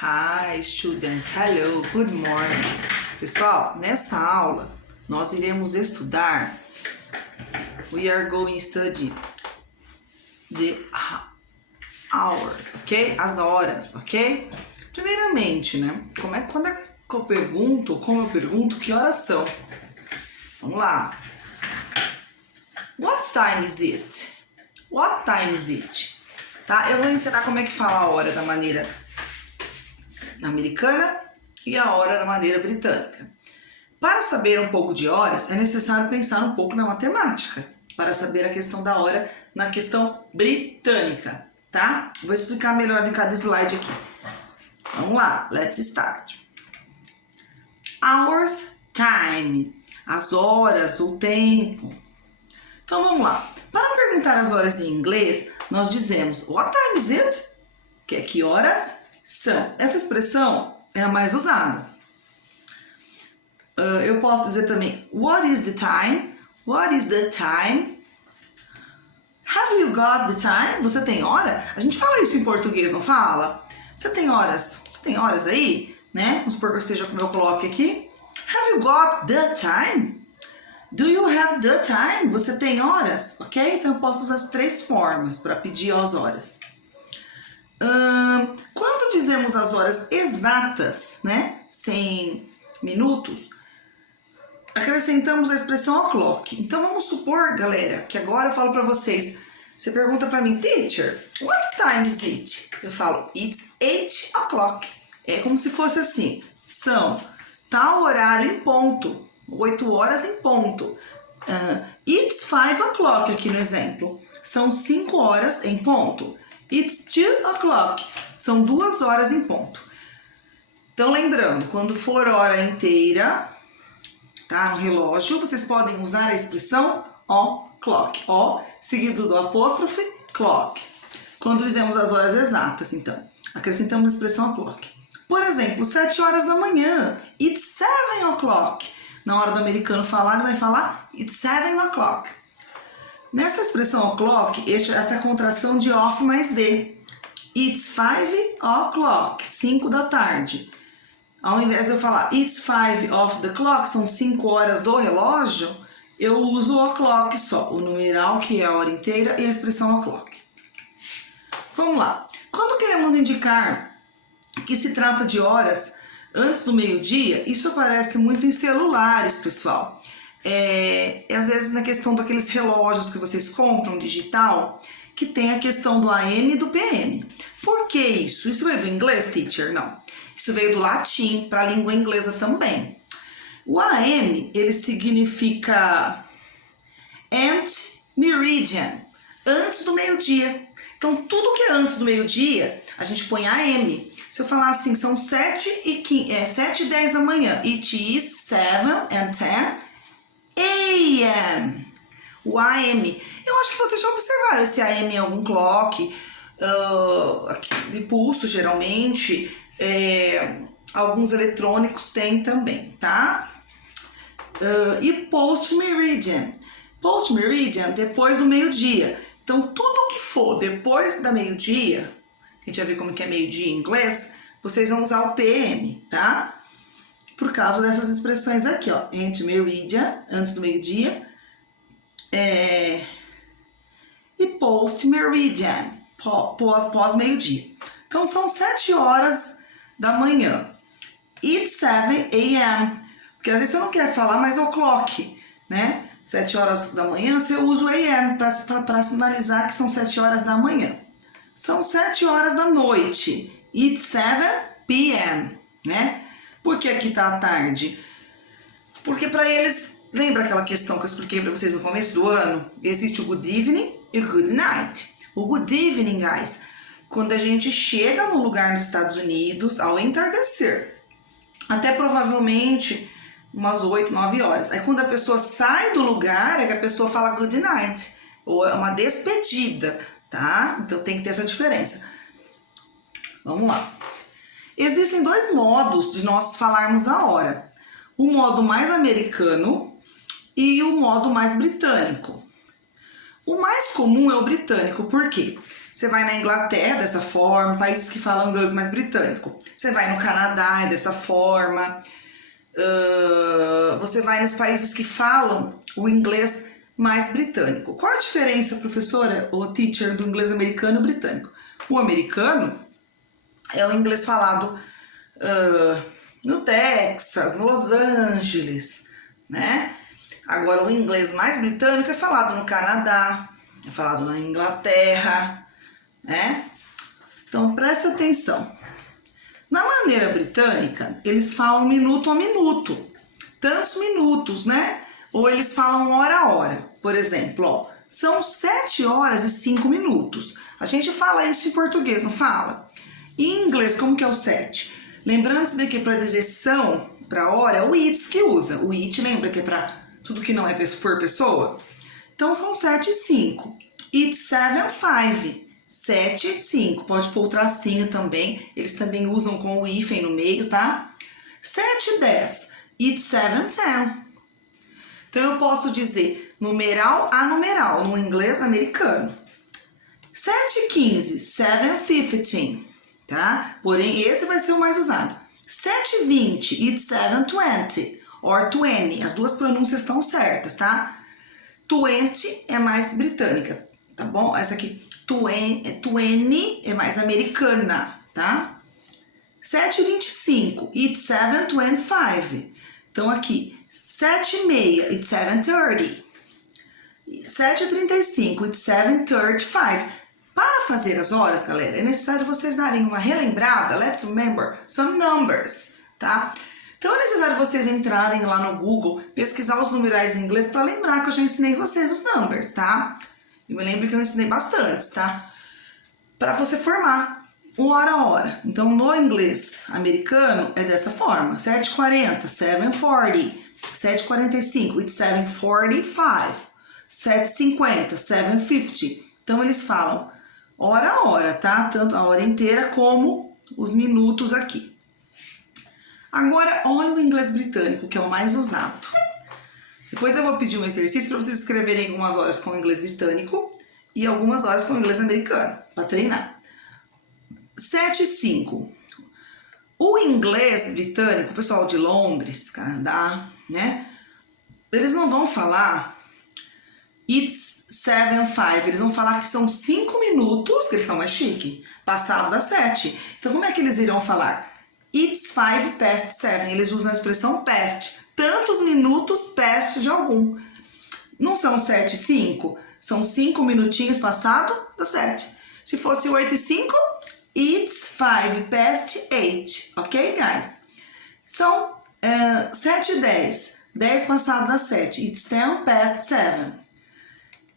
Hi, students. Hello, good morning. Pessoal, nessa aula nós iremos estudar. We are going to study the hours, ok? As horas, ok? Primeiramente, né? Quando eu pergunto, que horas são? Vamos lá. What time is it? What time is it? Tá? Eu vou ensinar como é que fala a hora da maneira americana e a hora da maneira britânica. Para saber um pouco de horas, é necessário pensar um pouco na matemática, para saber a questão da hora na questão britânica, tá? Vou explicar melhor em cada slide aqui. Vamos lá, let's start. Hours, time, as horas, o tempo. Então vamos lá. Para perguntar as horas em inglês, nós dizemos what time is it? Que horas são? Essa expressão é a mais usada. Eu posso dizer também what is the time? What is the time? Have you got the time? Você tem hora? A gente fala isso em português, não fala? Você tem horas? Você tem horas aí? Né? Vamos supor que eu esteja com o meu clock aqui. Have you got the time? Do you have the time? Você tem horas? Ok? Então eu posso usar as três formas para pedir as horas. Quando dizemos as horas exatas, né? 100 minutos, acrescentamos a expressão o'clock. Então vamos supor, galera, que agora eu falo para vocês. Você pergunta para mim, teacher, what time is it? Eu falo, it's 8 o'clock. É como se fosse assim, são tal horário em ponto, 8 horas em ponto. It's 5 o'clock aqui no exemplo, são 5 horas em ponto. It's 2 o'clock, são 2 horas em ponto. Então lembrando, quando for hora inteira, tá, no relógio, vocês podem usar a expressão o'clock, o seguido do apóstrofe, clock. Quando dizemos as horas exatas, então, acrescentamos a expressão o'clock. Por exemplo, 7 horas da manhã, it's 7 o'clock. Na hora do americano falar, ele vai falar it's 7 o'clock. Nessa expressão o'clock, essa é a contração de off mais D. It's 5 o'clock, 5 da tarde. Ao invés de eu falar it's 5 of the clock, são 5 horas do relógio, eu uso o o'clock só, o numeral que é a hora inteira e a expressão o'clock. Vamos lá. Quando queremos indicar que se trata de horas antes do meio-dia, isso aparece muito em celulares, pessoal. Às vezes na questão daqueles relógios que vocês compram digital, que tem a questão do AM e do PM. Por que isso? Isso veio do inglês, teacher? Não. Isso veio do latim, para a língua inglesa também. O AM, ele significa ante meridian, antes do meio-dia. Então, tudo que é antes do meio-dia, a gente põe AM. Se eu falar assim, são 7 e 10 da manhã. It is 7 and 10 AM. O AM. Eu acho que vocês já observaram esse AM em algum clock, de pulso, geralmente. Alguns eletrônicos têm também, tá? E post-meridian. Post-meridian, depois do meio-dia. Então, tudo que for depois da meio-dia, a gente vai ver como que é meio-dia em inglês, vocês vão usar o PM, tá? Por causa dessas expressões aqui, ó. Ante-meridian, antes do meio-dia. E post-meridian, pós-meio-dia. Então, são 7 horas da manhã. It's 7 a.m. Porque às vezes você não quer falar mais o'clock, né? 7 horas da manhã, você usa o a.m. para sinalizar que são 7 horas da manhã. São 7 horas da noite. It's 7 p.m., né? Por que aqui tá à tarde? Porque para eles, lembra aquela questão que eu expliquei para vocês no começo do ano? Existe o good evening e o good night. O good evening, guys, quando a gente chega no lugar nos Estados Unidos ao entardecer, até provavelmente umas 8, 9 horas. Aí quando a pessoa sai do lugar, é que a pessoa fala good night, ou é uma despedida, tá? Então tem que ter essa diferença. Vamos lá. Existem 2 modos de nós falarmos a hora. O modo mais americano e o modo mais britânico. O mais comum é o britânico, por quê? Você vai na Inglaterra dessa forma, países que falam inglês mais britânico. Você vai no Canadá é dessa forma. Você vai nos países que falam o inglês mais britânico. Qual a diferença, professora ou teacher, do inglês americano e britânico? O americano é o inglês falado no Texas, no Los Angeles, né? Agora, o inglês mais britânico é falado no Canadá, é falado na Inglaterra, né? Então, preste atenção. Na maneira britânica, eles falam minuto a minuto, tantos minutos, né? Ou eles falam hora a hora. Por exemplo, ó, são 7 horas e 5 minutos. A gente fala isso em português, não fala? Em inglês, como que é o 7? Lembrando-se que para dizer são, para hora, é o it's que usa. O it lembra que é para tudo que não é for pessoa? Então, são 7 e 5. It's 7, 5. 7 e 5. Pode pôr o tracinho também. Eles também usam com o hífen no meio, tá? 7 e 10. It's 7, 10. Então, eu posso dizer numeral a numeral no inglês americano. 7 e 15. 7, 15. Tá? Porém, esse vai ser o mais usado. 7 e 20. It's 7, 20. Or 20. As duas pronúncias estão certas, tá? 20 é mais britânica, tá bom? Essa aqui, 20 é mais americana, tá? 7 e 25. It's 7, 25. Então, aqui, 7 e meia. It's 7, 30. 7 e 35. It's 7, 35. Para fazer as horas, galera, é necessário vocês darem uma relembrada. Let's remember some numbers, tá? Então é necessário vocês entrarem lá no Google, pesquisar os numerais em inglês para lembrar que eu já ensinei vocês os numbers, tá? E me lembro que eu ensinei bastantes, tá? Para você formar o hora a hora. Então no inglês americano é dessa forma: 7h40, 7:40, 7h45, it's 7:45, 7h50, 7:50. Então eles falam hora a hora, tá? Tanto a hora inteira como os minutos aqui. Agora, olha o inglês britânico, que é o mais usado. Depois eu vou pedir um exercício para vocês escreverem algumas horas com o inglês britânico e algumas horas com o inglês americano, para treinar. 7 e 5. O inglês britânico, o pessoal de Londres, Canadá, né? Eles não vão falar it's 7:05, eles vão falar que são 5 minutos, que eles são mais chique, passado das 7. Então, como é que eles irão falar? It's 7:05, eles usam a expressão past, tantos minutos past de algum. Não são 7 e 5, são 5 minutinhos passado das 7. Se fosse 8 e 5, it's 8:05, ok, guys? São 7 e 10, 10 passado das 7, it's 10:07.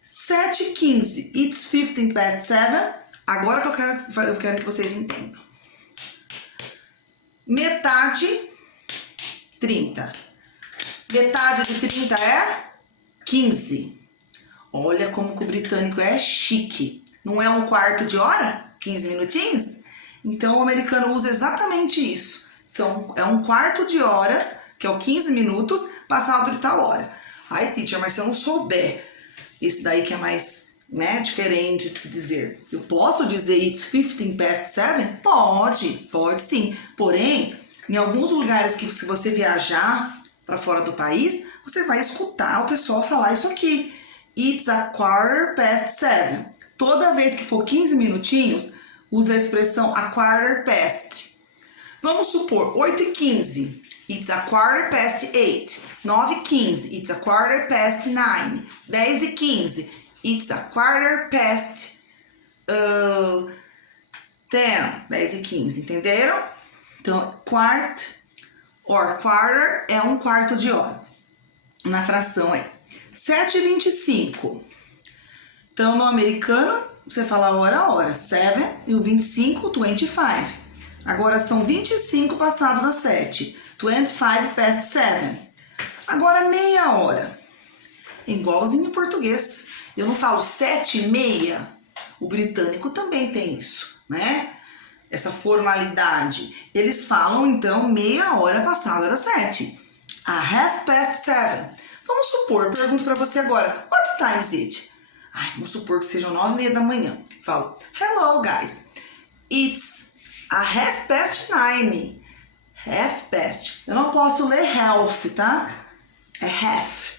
7 e 15, it's 15:07. Agora que eu quero que vocês entendam. Metade, 30. Metade de 30 é 15. Olha como que o britânico é chique. Não é um quarto de hora? 15 minutinhos? Então o americano usa exatamente isso. É um quarto de horas, que é o 15 minutos, passado de tal hora. Ai, teacher, mas se eu não souber esse daí que é mais, né, diferente de se dizer. Eu posso dizer it's 15:07? Pode sim. Porém, em alguns lugares que se você viajar para fora do país, você vai escutar o pessoal falar isso aqui. It's 7:15. Toda vez que for 15 minutinhos, usa a expressão 7:15. Vamos supor, 8 e 15. It's 7:15. 9 e 15. It's 9:15. 10 e 15. It's 10:15. 10 e 15, entenderam? Então, quarter é um quarto de hora. Na fração aí. 7 e 25. Então, no americano, você fala hora a hora. 7 e o 25, 25. Agora, são 25 passado das 7. 25:07. Agora, meia hora. Igualzinho em português. Eu não falo 7:30. O britânico também tem isso, né? Essa formalidade. Eles falam, então, meia hora passada das 7. 7:30. Vamos supor, pergunto para você agora. What time is it? Vamos supor que sejam 9:30 da manhã. Falo, hello guys, it's a 9:30. Half past. Eu não posso ler health, tá? É half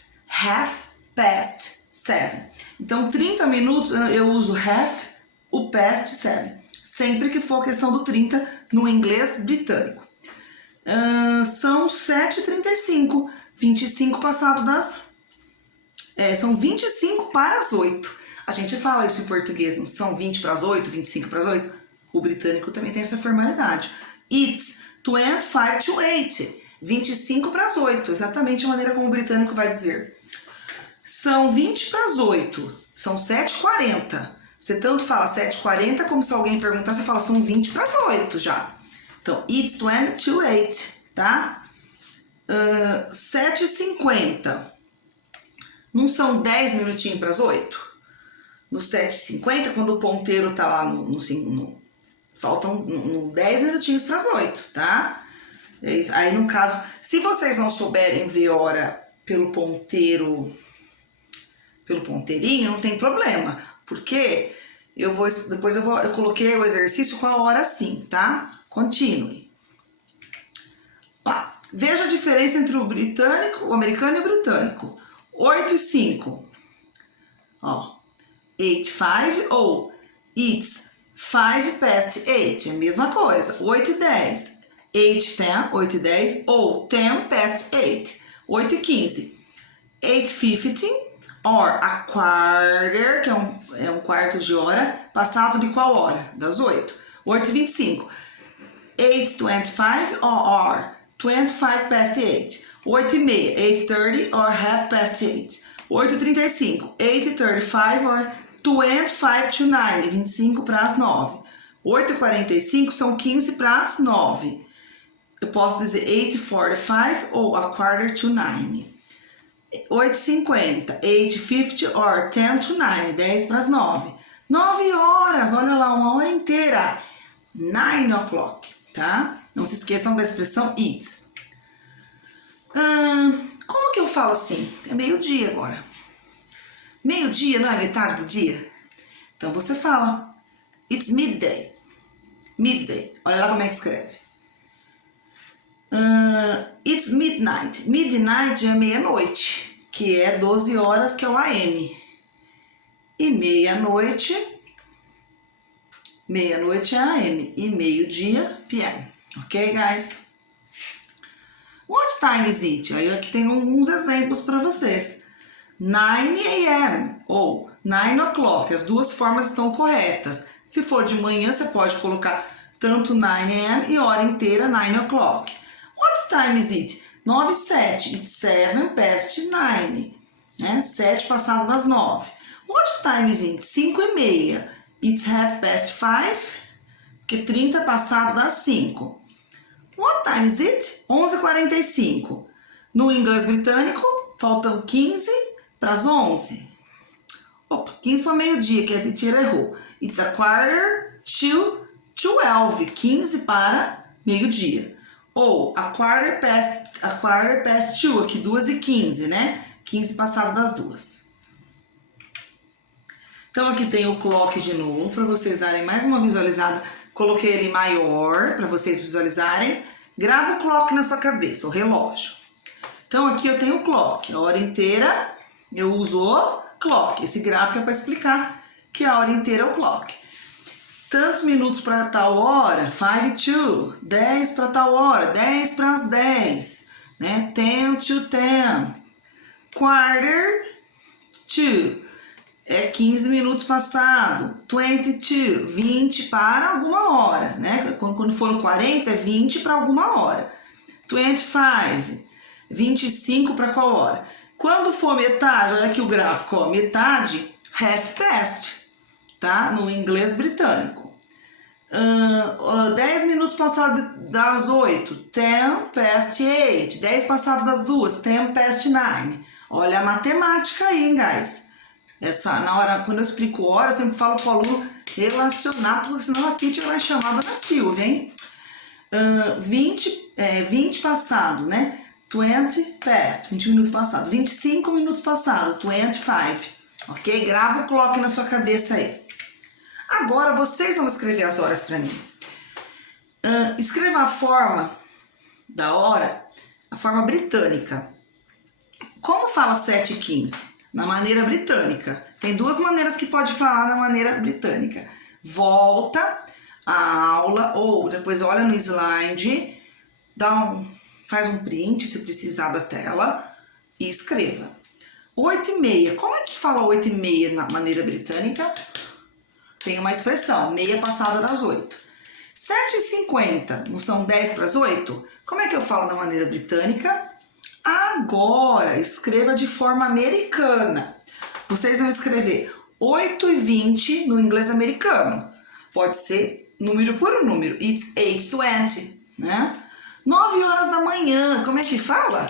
past 7. Então, 30 minutos eu uso half, o past 7. Sempre que for questão do 30 no inglês britânico. São 7h35. 25 passado das... são 25 para as 8. A gente fala isso em português, não são 20 para as 8, 25 para as 8? O britânico também tem essa formalidade. It's 25 to 8. 25 para as 8. Exatamente a maneira como o britânico vai dizer. São 20 para as 8. São 7h40. Você tanto fala 7h40 como se alguém perguntar, você fala são 20 para as 8 já. Então, it's 20 to 8, tá? 7h50. Não são 10 minutinhos para as 8? No 7h50, quando o ponteiro tá lá faltam 10 minutinhos para as 8, tá? Aí, no caso, se vocês não souberem ver hora pelo ponteirinho, não tem problema. Porque eu coloquei o exercício com a hora assim, tá? Continue. Veja a diferença entre o americano e o britânico. 8h05. 8h05 ou it's 5 past 8. É a mesma coisa. 8h10. 8h10, 8h10 ou 10 past 8. 8h15. 8h15 or a quarter, que é um quarto de hora, passado de qual hora? Das 8. 8h25. 8h25 or 25 past 8. 8h30, 8h30 or half past 8. 8h35, 8h35 or 25 to 9, 25 para as 9. 8h45 são 15 para as 9. Eu posso dizer 8h45 ou a quarter to 9. 8h50, 8h50 or 10 to 9, 10 para as 9. 9 horas, olha lá, uma hora inteira. 9 o'clock, tá? Não se esqueçam da expressão it's. Como que eu falo assim? É meio-dia agora. Meio-dia não é metade do dia? Então você fala it's midday. Midday. Olha lá como é que escreve. It's midnight. Midnight é meia-noite, que é 12 horas, que é o AM. E meia-noite é AM. E meio-dia, PM. Ok, guys? What time is it? Aí aqui tem alguns exemplos para vocês. 9 a.m. ou 9 o'clock. As duas formas estão corretas. Se for de manhã, você pode colocar tanto 9 a.m. e hora inteira 9 o'clock. What time is it? 9h07. It's 7 past 9. 7 passado das 9. What time is it? 5h30. It's half past 5. Que 30 passado das 5. What time is it? 11h45. No inglês britânico, faltam 15 para as 11. 15 para meio-dia, que a tia errou. It's a quarter to 12. 15 para meio-dia. Ou a quarter past 2, aqui 2h15, né? 15 passado das 2. Então aqui tem o clock de novo, para vocês darem mais uma visualizada. Coloquei ele maior, para vocês visualizarem. Grava o clock na sua cabeça, o relógio. Então aqui eu tenho o clock, a hora inteira eu uso o clock. Esse gráfico é para explicar que a hora inteira é o clock. Tantos minutos para tal hora, 5 to, 10 para tal hora, 10 para as 10, né? 10 to 10, quarter to, 15 minutos passado, 22, 20 para alguma hora, né? Quando for no 40, é 20 para alguma hora. 25, 25 para qual hora? Quando for metade, olha aqui o gráfico, ó, metade, half past, tá? No inglês britânico. 10 minutos passado das 8, 10 past 8, 10 passado das 2, 10 past 9. Olha a matemática aí, hein, guys? Na hora, quando eu explico hora, eu sempre falo para o aluno relacionar, porque senão a teacher vai chamar a dona Silvia, hein? 20 passado, né? 20 past, 20 minutos passado. 25 minutos passado, 25. Ok? Grava o clock na sua cabeça aí. Agora, vocês vão escrever as horas para mim. Escreva a forma da hora, a forma britânica. Como fala 7h15? Na maneira britânica. Tem duas maneiras que pode falar na maneira britânica. Volta a aula ou depois olha no slide, faz um print se precisar da tela e escreva. 8h30. Como é que fala 8h30 na maneira britânica? Tem uma expressão, meia passada das 8. 7h50, não são 10 para as 8? Como é que eu falo na maneira britânica? Agora, escreva de forma americana. Vocês vão escrever 8h20 no inglês americano. Pode ser número por número. It's 8:20, né? 9 horas da manhã, como é que fala?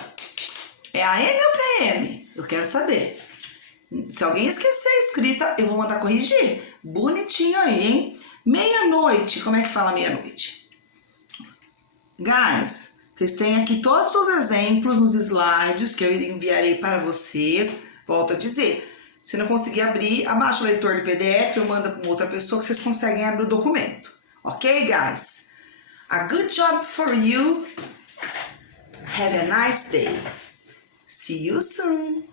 É AM ou PM? Eu quero saber. Se alguém esquecer a escrita, eu vou mandar corrigir. Bonitinho aí, hein? Meia-noite, como é que fala meia-noite? Guys, vocês têm aqui todos os exemplos nos slides que eu enviarei para vocês. Volto a dizer, se não conseguir abrir, abaixa o leitor de PDF ou manda para uma outra pessoa que vocês conseguem abrir o documento. Ok, guys? A good job for you. Have a nice day. See you soon.